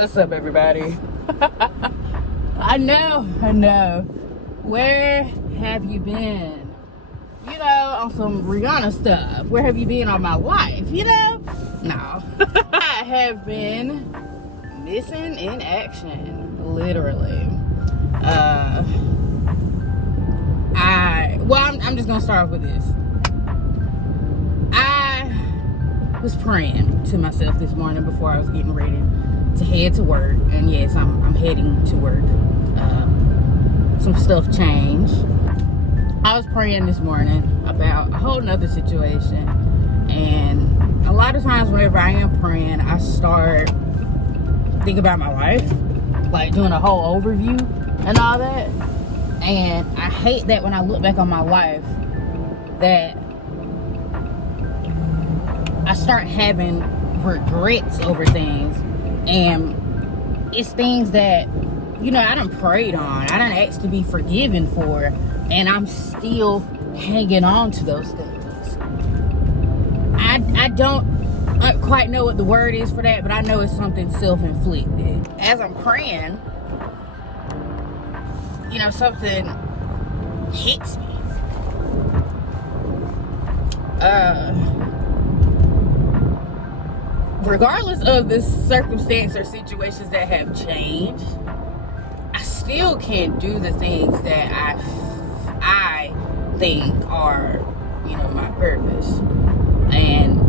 What's up, everybody? I know. Where have you been? You know, on some Rihanna stuff. Where have you been all my life? You know? No. I have been missing in action, literally. I'm just gonna start off with this. I was praying to myself this morning before I was getting ready to head to work, and yes, I'm heading to work. Some stuff changed. I was praying this morning about a whole nother situation, and a lot of times whenever I am praying, I start thinking about my life, like doing a whole overview and all that. And I hate that when I look back on my life that I start having regrets over things, and it's things that, you know, I done prayed on, I done asked to be forgiven for, and I'm still hanging on to those things. I don't quite know what the word is for that, but I know it's something self-inflicted. As I'm praying, you know, something hits me. Regardless of the circumstance or situations that have changed, I still can't do the things that I think are, you know, my purpose. And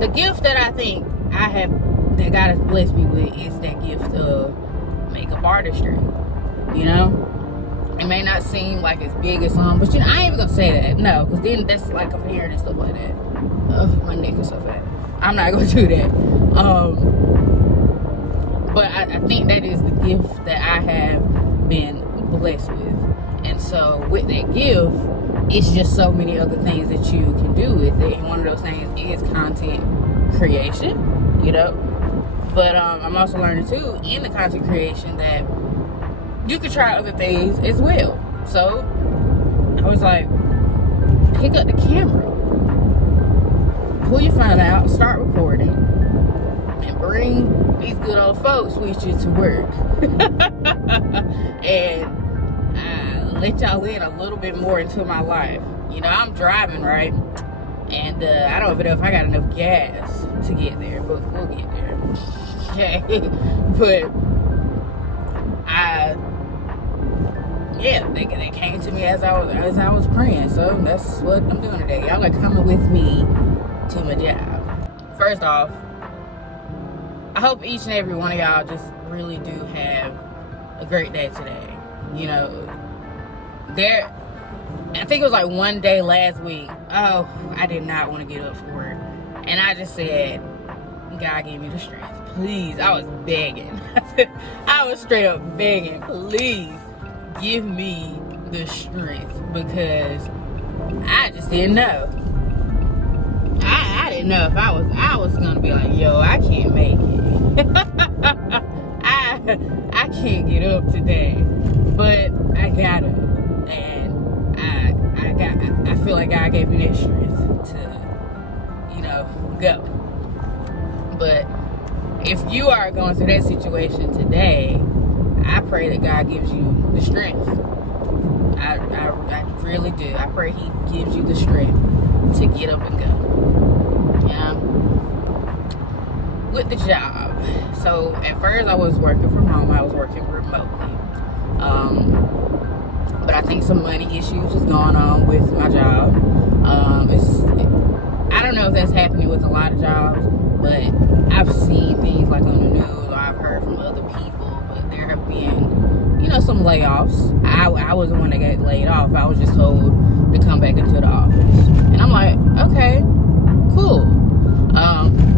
the gift that I think that God has blessed me with is that gift of makeup artistry. You know, it may not seem like it's big or something, but you know, I ain't even gonna say that, no, because then that's like comparing and stuff like that. Oh, my neck is so fat. I'm not gonna do that. But I think that is the gift that I have been blessed with. And so with that gift, it's just so many other things that you can do with it. And one of those things is content creation, you know. But I'm also learning too in the content creation that you can try other things as well. So I was like, pick up the camera, pull your phone out, start recording, and bring these good old folks with you to work. And let y'all in a little bit more into my life. You know, I'm driving, right? And I don't even know if I got enough gas to get there, but we'll get there. Okay. But they came to me as I was praying. So that's what I'm doing today. Y'all are coming with me to my job. First off, I hope each and every one of y'all just really do have a great day today. You know, I think it was like one day last week, I did not want to get up for work. And I just said, God gave me the strength. Please, I was begging. I was straight up begging, please give me the strength, because I just didn't know. I didn't know if I was gonna be like, yo, I can't make it. I can't get up today, but I gotta, and I feel like God gave me that strength to, you know, go. But if you are going through that situation today, I pray that God gives you the strength. I really do. I pray He gives you the strength to get up and go. Yeah. With the job. So at first I was working from home. I was working remotely. But I think some money issues is going on with my job. I don't know if that's happening with a lot of jobs, but I've seen things like on the news, or I've heard from other people, but there have been, you know, some layoffs. I was the one that got laid off. I was just told to come back into the office. And I'm like, okay, cool.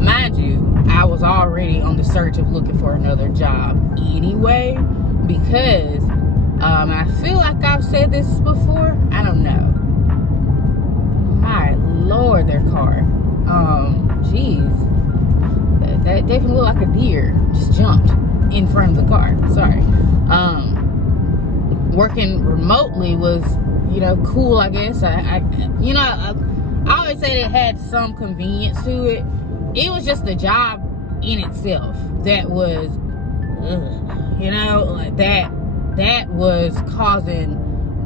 Mind you, I was already on the search of looking for another job anyway, because I feel like I've said this before. I don't know. My Lord, their car. Jeez. That definitely looked like a deer just jumped in front of the car. Sorry. Working remotely was, you know, cool, I guess. I always say it had some convenience to it. It was just the job in itself that was, you know, like that was causing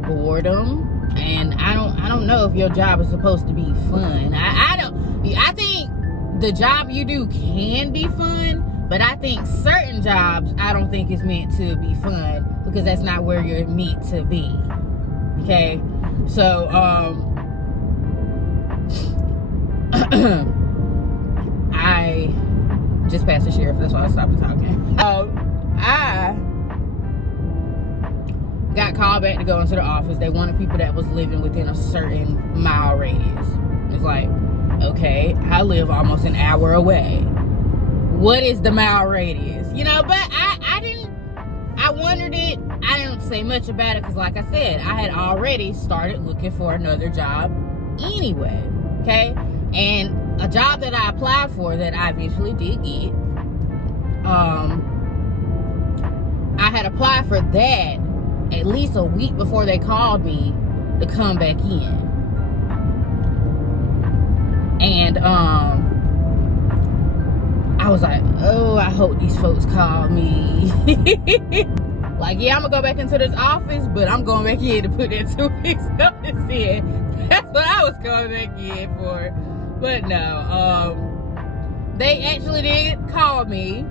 boredom. And I don't know if your job is supposed to be fun. I think the job you do can be fun, but I think certain jobs I don't think is meant to be fun, because that's not where you're meant to be. Okay? So I just passed the sheriff, that's why I stopped talking. I got called back to go into the office. They wanted people that was living within a certain mile radius. It's like, okay, I live almost an hour away. What is the mile radius? You know, but I wondered it. I didn't say much about it because, like I said, I had already started looking for another job anyway, okay? And a job that I applied for that I eventually did get, I had applied for that at least a week before they called me to come back in. And I was like, oh, I hope these folks call me. Like, yeah, I'm gonna go back into this office, but I'm going back in to put that 2 weeks notice in. That's what I was going back in for. But no, they actually did call me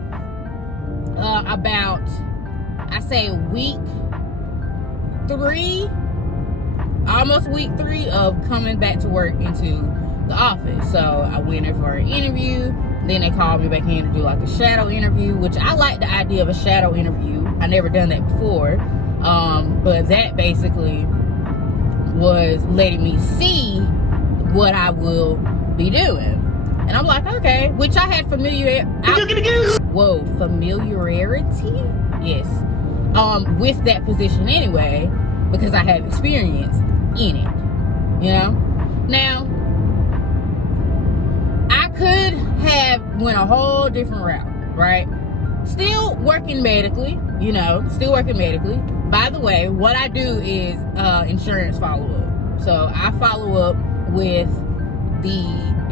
about, I say week 3, almost week 3 of coming back to work into the office. So I went in for an interview. Then they called me back in to do like a shadow interview, which I like the idea of a shadow interview. I never done that before. But that basically was letting me see what I will be doing. And I'm like, okay, which I had familiarity. Yes. With that position anyway, because I have experience in it, you know. Now, I could have went a whole different route, right? Still working medically, you know, still working medically. By the way, what I do is insurance follow-up. So I follow up with the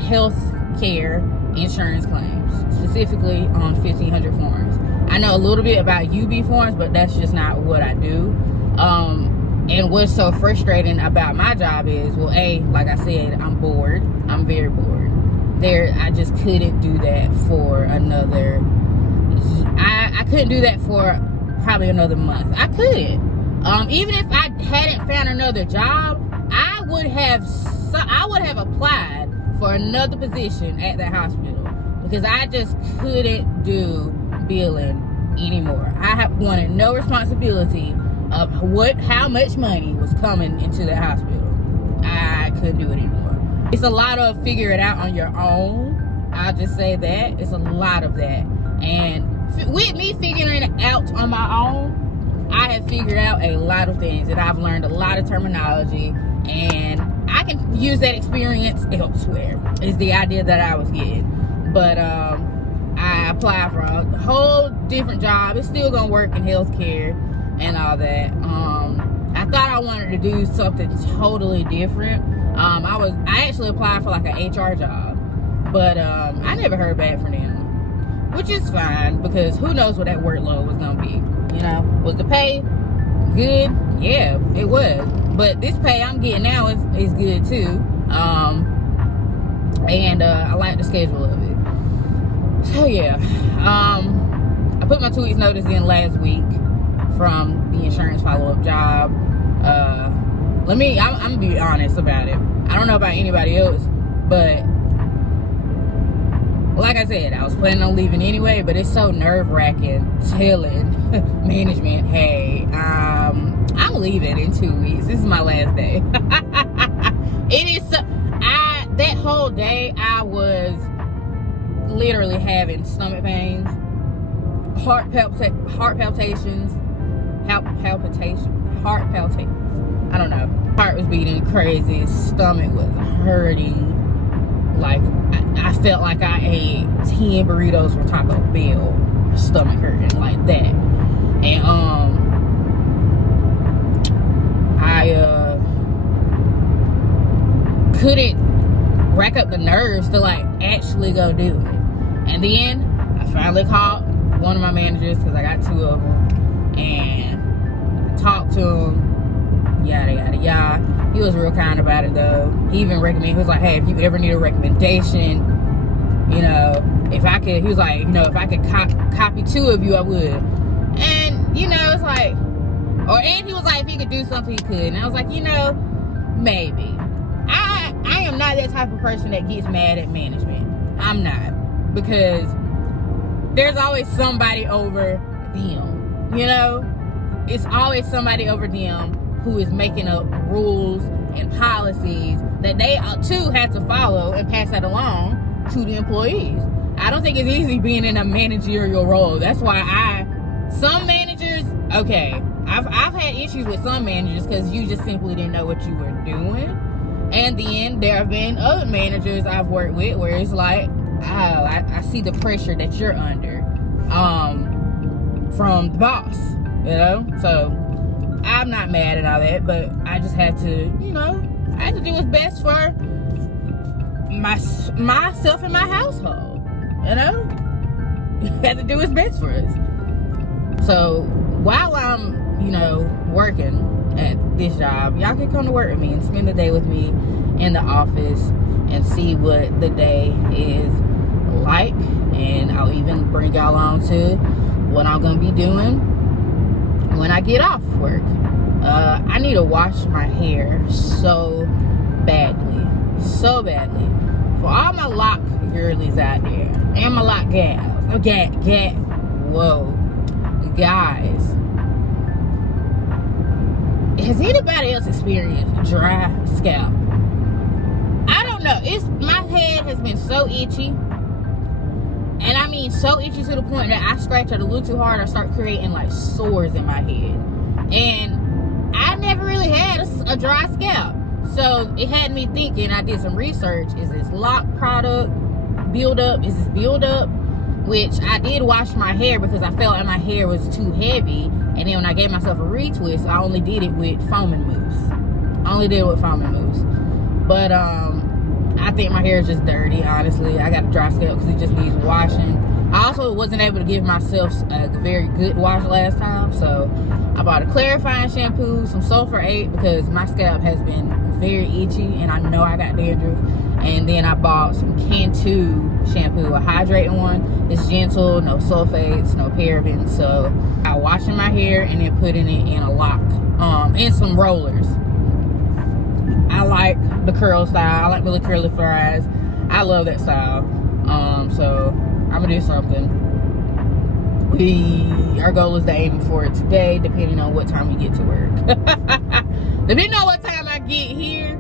health care insurance claims, specifically on 1500 forms. I know a little bit about UB forms, but that's just not what I do. And what's so frustrating about my job is, well, like I said, I'm bored. I'm very bored. I just couldn't do that for another, I couldn't do that for probably another month. I couldn't. Even if I hadn't found another job, I would have applied for another position at that hospital, because I just couldn't do billing anymore. I wanted no responsibility of how much money was coming into that hospital. I couldn't do it anymore. It's a lot of figure it out on your own. I'll just say that. It's a lot of that. And with me figuring it out on my own, I have figured out a lot of things, and I've learned a lot of terminology, and I can use that experience elsewhere, is the idea that I was getting. But I applied for a whole different job. It's still gonna work in healthcare and all that. I thought I wanted to do something totally different. I actually applied for like an HR job, but I never heard back from them, which is fine, because who knows what that workload was gonna be. You know, was the pay good? Yeah, it was. But this pay I'm getting now is good too. And I like the schedule of it. So yeah, I put my 2 weeks notice in last week from the insurance follow-up job. I'm gonna be honest about it. I don't know about anybody else, but like I said, I was planning on leaving anyway, but it's so nerve-wracking telling management, hey, I'm leaving in 2 weeks. This is my last day. It is that whole day I was literally having stomach pains, heart palpitations. I don't know. Heart was beating crazy. Stomach was hurting. Like, I felt like I ate 10 burritos from Taco Bell. Stomach hurting like that. And I couldn't rack up the nerves to like actually go do it. And then I finally called one of my managers, because I got 2 of them, and I talked to him, yada yada yada. He was real kind about it though. He even recommended, he was like, hey, if you ever need a recommendation, you know, if I could, he was like, you know, if I could copy 2 of you, I would. And, you know, it's like, and he was like, if he could do something, he could. And I was like, you know, maybe. I am not that type of person that gets mad at management. I'm not. Because there's always somebody over them, you know? It's always somebody over them who is making up rules and policies that they too have to follow and pass that along to the employees. I don't think it's easy being in a managerial role. That's why some managers, okay, I've had issues with some managers because you just simply didn't know what you were doing. And then there have been other managers I've worked with where it's like, oh, I see the pressure that you're under from the boss, you know? So I'm not mad at all that, but I just had to, you know, I had to do what's best for myself and my household, you know? Had to do what's best for us. So while I'm, you know, working at this job, y'all can come to work with me and spend the day with me in the office and see what the day is like, and I'll even bring y'all on to what I'm gonna be doing when I get off work. I need to wash my hair so badly for all my lock girlies out there and my lock gals. Whoa, guys, has anybody else experienced dry scalp? I don't know. My head has been so itchy, and I mean so itchy to the point that I scratch it a little too hard, I start creating like sores in my head. And I never really had a dry scalp, so it had me thinking. I did some research. Is this lock product buildup? Is this buildup? Which I did wash my hair because I felt like my hair was too heavy. And then when I gave myself a retwist, I only did it with foaming mousse. But I think my hair is just dirty, honestly. I got a dry scalp because it just needs washing. I also wasn't able to give myself a very good wash last time, so I bought a clarifying shampoo, some sulfur 8, because my scalp has been very itchy and I know I got dandruff. And then I bought some Cantu shampoo, a hydrating one. It's gentle, no sulfates, no parabens. So I washing my hair and then putting it in a lock, and some rollers. I like the curl style. I like the little curly fries. I love that style. So I'm gonna do something. Our goal is to aim for it today, depending on what time we get to work. Depending on what time I get here,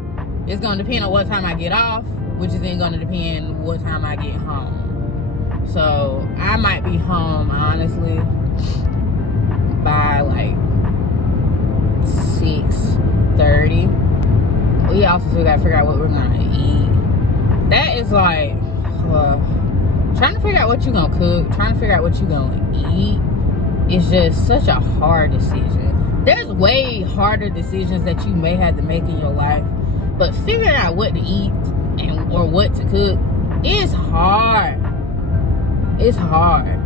it's gonna depend on what time I get off, which is then gonna depend what time I get home. So I might be home, honestly, by like 6:30. We also still gotta figure out what we're gonna eat. That is like, trying to figure out what you're gonna cook, trying to figure out what you're gonna eat is just such a hard decision. There's way harder decisions that you may have to make in your life, but figuring out what to eat or what to cook is hard. It's hard.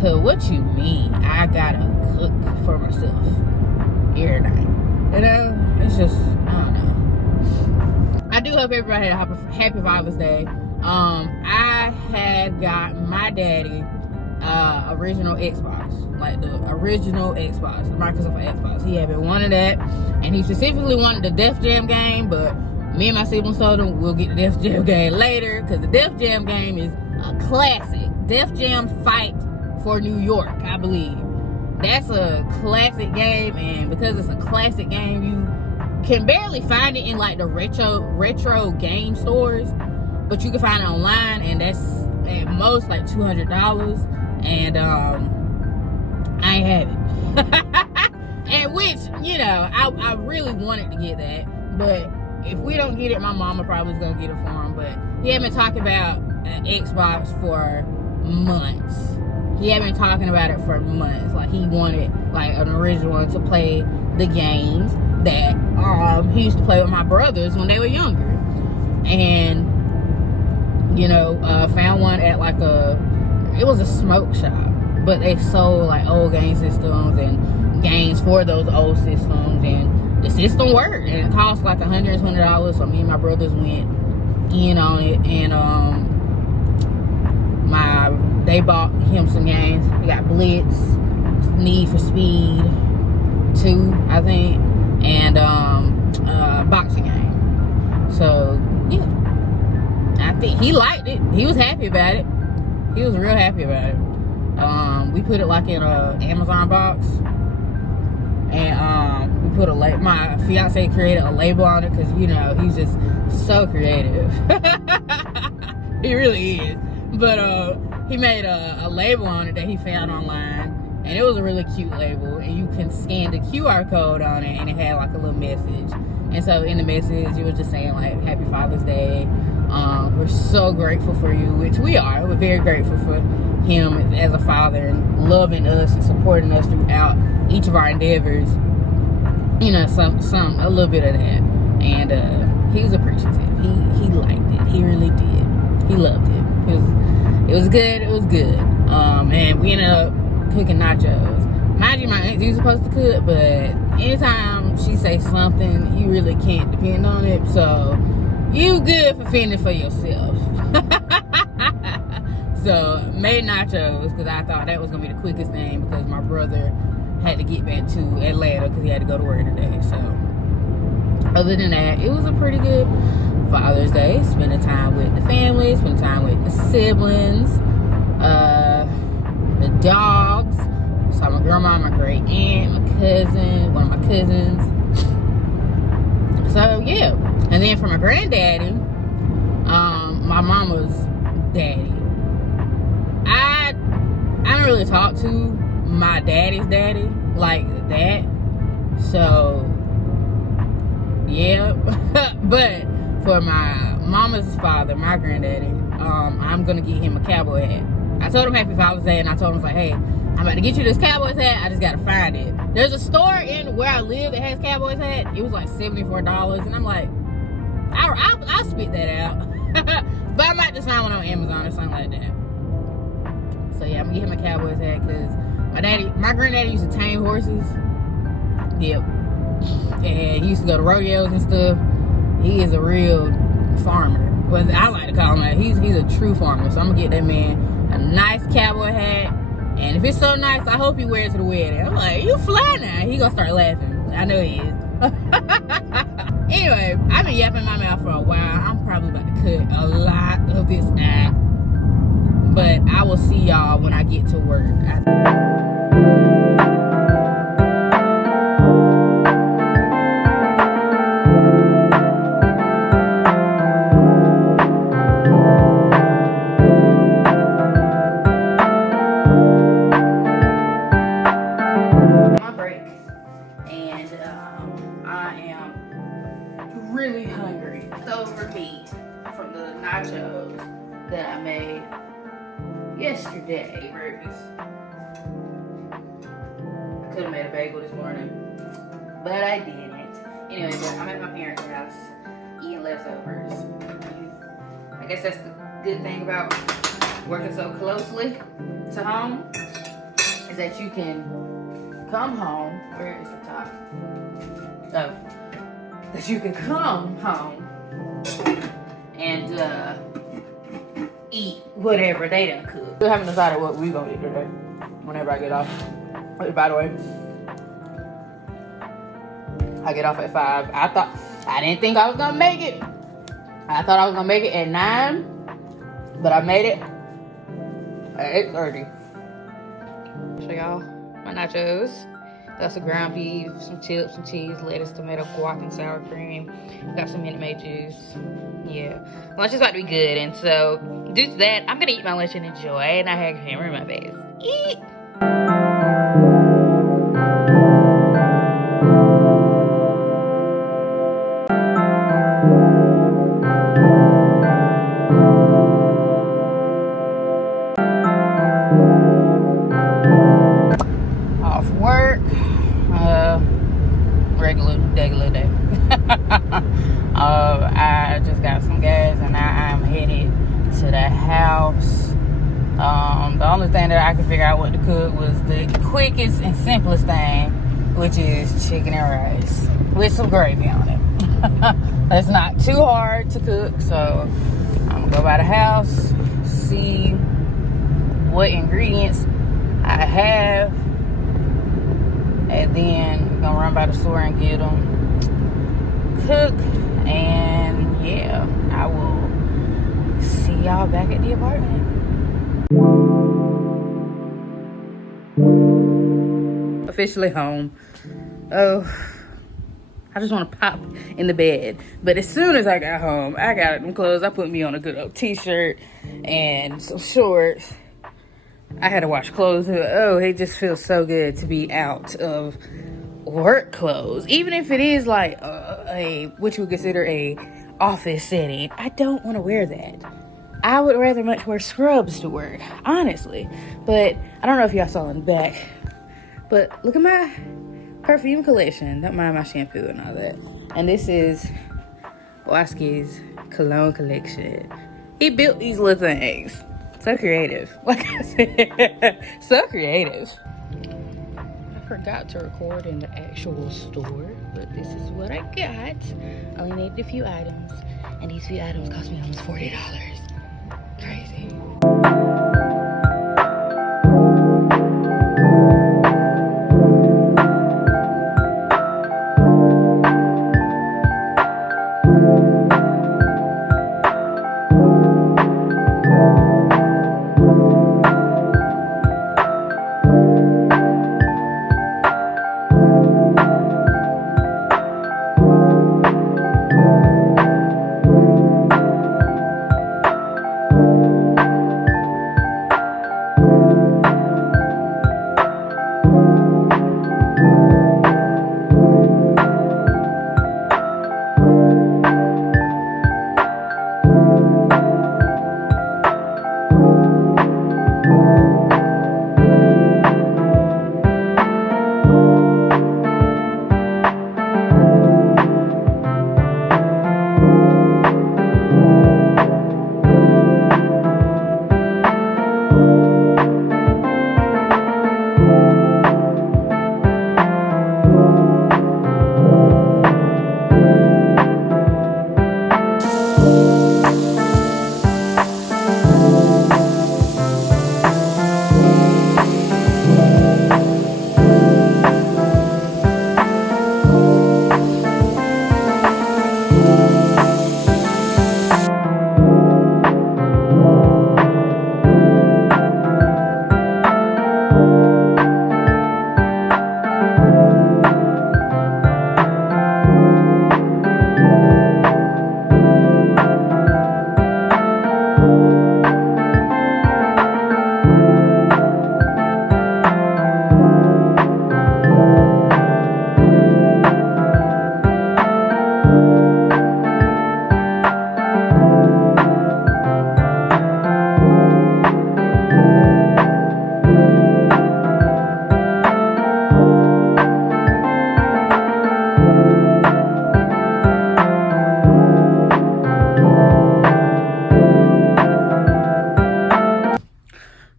Cause what you mean, I gotta cook for myself every night. You know, it's just, I don't know. I do hope everybody had a happy Father's Day. I had got my daddy original Xbox, like the original Xbox, the Microsoft Xbox. He had been wanting that, and he specifically wanted the Def Jam game, but me and my siblings told him we'll get the Def Jam game later, because the Def Jam game is a classic. Def Jam Fight for New York, I believe. That's a classic game, and because it's a classic game, you can barely find it in like the retro game stores, but you can find it online, and that's at most like $200. And I ain't have it. And which, you know, I really wanted to get that, but if we don't get it, my mama probably is gonna get it for him. But he had been talking about an Xbox for months. Like, he wanted like an original one to play the games that he used to play with my brothers when they were younger. And you know, found one at like it was a smoke shop, but they sold like old game systems and games for those old systems, and the system worked, and it cost like $120. So me and my brothers went in on it, and they bought him some games. We got Blitz, Need for Speed 2, I think, and boxing game. So yeah, I think he liked it. He was happy about it. He was real happy about it. We put it like in a Amazon box, and we put my fiance created a label on it, because he's just so creative. He really is. But he made a label on it that he found online, and it was a really cute label, and you can scan the QR code on it, and it had like a little message. And so in the message, it was just saying like, Happy Father's Day. We're so grateful for you, which we are. We're very grateful for him as a father, and loving us and supporting us throughout each of our endeavors. A little bit of that. And he was appreciative. He liked it. He really did. He loved it. It was good. It was good. And we ended up cooking nachos. Mind you, my auntie's supposed to cook, but anytime she says something, you really can't depend on it. So you good for fending for yourself. So made nachos, because I thought that was gonna be the quickest thing, because my brother had to get back to Atlanta because he had to go to work today. So other than that, it was a pretty good Father's Day. Spending time with the family, spending time with the siblings, the dogs. Saw my grandma, my great aunt, my cousin, one of my cousins. So yeah. And then for my granddaddy, my mama's daddy, I don't really talk to my daddy's daddy like that. So yeah. But for my mama's father, my granddaddy, I'm gonna get him a cowboy hat. I told him Happy Father's Day, and I told him, like, hey, I'm about to get you this Cowboys hat. I just gotta find it. There's a store in where I live that has Cowboys hat. It was like $74, and I'm like, I'll spit that out. But I might just find one on Amazon or something like that. So yeah, I'm gonna get him a Cowboys hat, because my granddaddy used to tame horses. Yep. And he used to go to rodeos and stuff. He is a real farmer. Well, I like to call him that. He's a true farmer. So I'm gonna get that man a nice cowboy hat. And if it's so nice, I hope he wears it to the wedding. I'm like, you fly now. He gonna start laughing. I know he is. Anyway, I've been yapping my mouth for a while. I'm probably about to cut a lot of this out. But I will see y'all when I get to work. Really hungry. Leftover meat from the nachos that I made yesterday. Breakfast. I could have made a bagel this morning, but I didn't. Anyway, but I'm at my parents' house eating leftovers. I guess that's the good thing about working so closely to home, is that you can come home. Where is the top? Oh. That you can come home and eat whatever they done cook. Still haven't decided what we gonna eat today. Whenever I get off. By the way, I get off at 5. I didn't think I was gonna make it. I thought I was gonna make it at 9, but I made it at 8:30. Show y'all my nachos. Got some ground beef, some chips, some cheese, lettuce, tomato, guac, and sour cream. Got some Minute Maid juice. Yeah. Lunch is about to be good. And so, due to that, I'm going to eat my lunch and enjoy. And I have a camera in my face. Eat. Off work. Regular day. I just got some gas, and I'm headed to the house The only thing that I could figure out what to cook was the quickest and simplest thing, which is chicken and rice with some gravy on it. It's not too hard to cook, so I'm gonna go by the house, see what ingredients I have, and then I'm gonna run by the store and get them cooked. And yeah, I will see y'all back at the apartment. Officially home. Oh, I just want to pop in the bed. But as soon as I got home, I got them clothes. I put me on a good old t-shirt and some shorts. I had to wash clothes. Oh, it just feels so good to be out of work clothes. Even if it is like a what you would consider a office setting, I don't want to wear that. I would rather much wear scrubs to work, honestly. But I don't know if y'all saw in the back. But look at my perfume collection. Don't mind my shampoo and all that. And this is Waski's cologne collection. He built these little things. So creative. Like I said, so creative. I forgot to record in the actual store, but this is what I got. I only needed a few items, and these few items cost me almost $40. Crazy.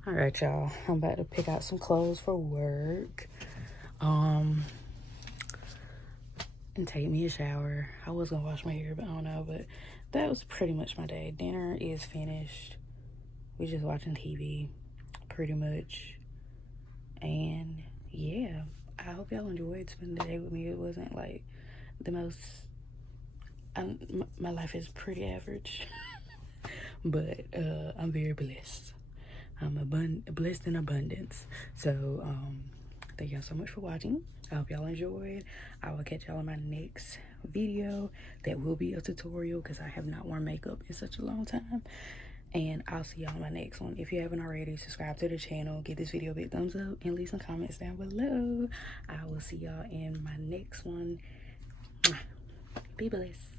Alright, y'all, I'm about to pick out some clothes for work and take me a shower. I was gonna wash my hair, but I don't know. But that was pretty much my day. Dinner is finished. We're just watching TV pretty much, and yeah, I hope y'all enjoyed spending the day with me. It wasn't like the most my life is pretty average. But I'm very blessed. I'm blessed in abundance. So thank y'all so much for watching. I hope y'all enjoyed. I will catch y'all in my next video. That will be a tutorial because I have not worn makeup in such a long time. And I'll see y'all in my next one. If you haven't already, subscribe to the channel, give this video a big thumbs up, and leave some comments down below. I will see y'all in my next one. Be blessed.